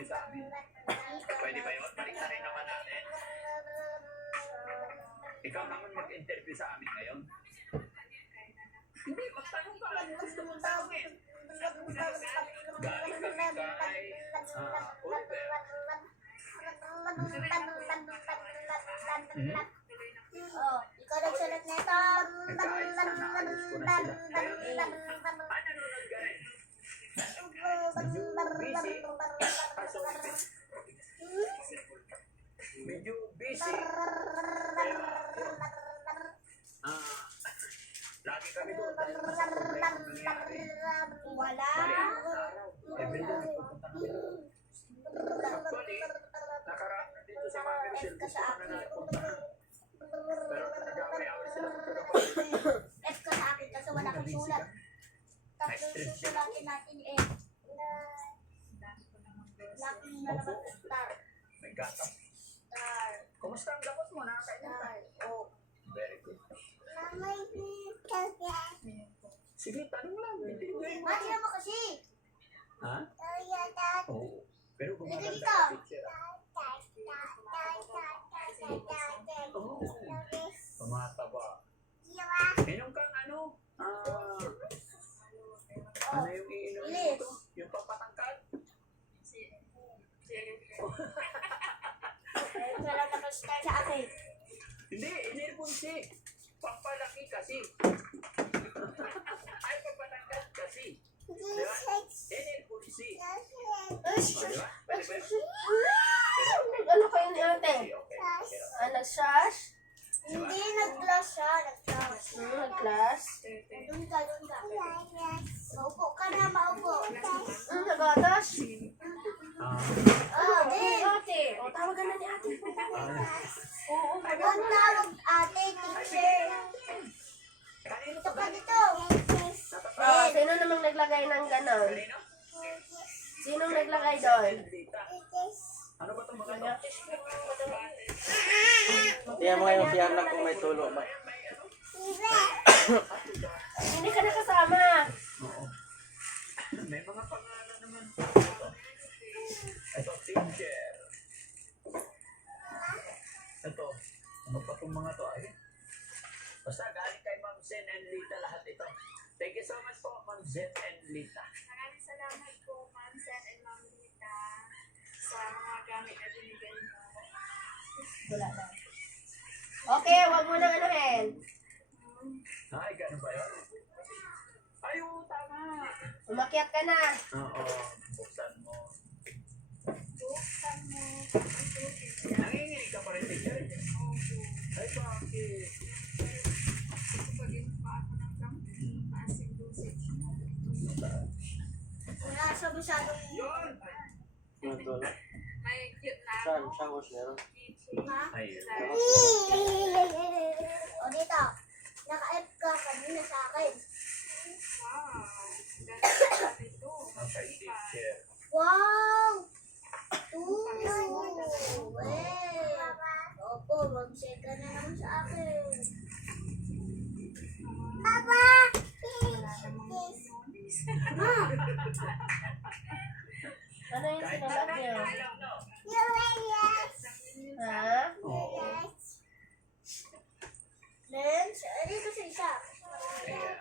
nag-interview sa amin. Pwede ba yun? Balik na rin naman natin. Ikaw naman mag-interview sa amin ngayon. Hindi, magtanong ka. Gusto mong tanongin. Galing kami kay Oliver. Ikaw nagsulat na ito. Nagkaayos na, naayos ko na sila. Nanonood ka rin. Medyo busy. Lagi kami doon dahil sa problema nangyari. Wala. Bali ang araw. Everyday nagpupunta kami doon. Actually, nakaraan na dito sa mga Michelle. Gusto ko na napuntahan. Pero nag-away-away sila sa trabaho. F ka sa akin kasi wala kang sulat. Tapos susulatin natin F. Laki na naman sa star. May gata. Star. Kumusta ang gamot mo? Nakakainin ka? Star. Oh. Very good. Sige, tanong lang. Hindi Mati mo kasi. Ha? Oo. Pero gumaganda Dito. yung teacher. Oo. Tumataba. Inom kang ano? Ano yung iinom Ilis. dito? Yung papatangkad? Wala na kasi star sa akin. Hindi, inirpunsi. Pampalaki kasi. Ay, papatangkad kasi. Diba? Inirpunsi. O, diba? Pwede ba yun? Ano kayo ni ate? Okay, okay. Nag-sash? Hindi nag-class siya. Nag-class. Nag-class? Doon ka, doon ka. Maupo ka na, maupo. Nag-atas? Oh, din. Ate! O, tawagan na ni ate. Oo, Huwag tawag ate, teacher. Kanino Dito to ka galing? dito. Sino namang naglagay ng ganon? Kanino? Sinong naglagay doon? Ano ba itong mga to? Tingnan mo ngayong siyam lang kung may tulo ba. Hindi ka nakasama. Oo. May mga pangalan naman. Ito, teacher. Ito, ano pa itong mga to? Ay, basta galing kay Ma'am Zen and Lita lahat ito. Thank you so much po, Ma'am Zen and Lita. Maraming salamat po, Ma'am Sen and Ma'am Lita, sa mga gamit na binigay mo. Wala na. Okay, wag mo nang anuhin. Ay, gano'n ba yun? Ay, oo, tama. Umakyat ka na. Oo, buksan mo. Buksan mo. Nanginginig ka pa rin, teacher. Ay, bakit? Kapag inupa ako ng gamit, taas yung dosage mo. Wala sa masyadong Yun! Yung tulo. May cute na Saan? ano. Saan was meron? ha? Ayun. O dito. Naka-F ka kanina sa akin. Wow! Ganda na ito. Okay, teacher. Wow! Opo, mag-share ka na naman sa akin. Papa! Ano yung Kahit sinulat na niyo? alam, no? Ha? Oo. Lens? Dito sa isa. Ayan.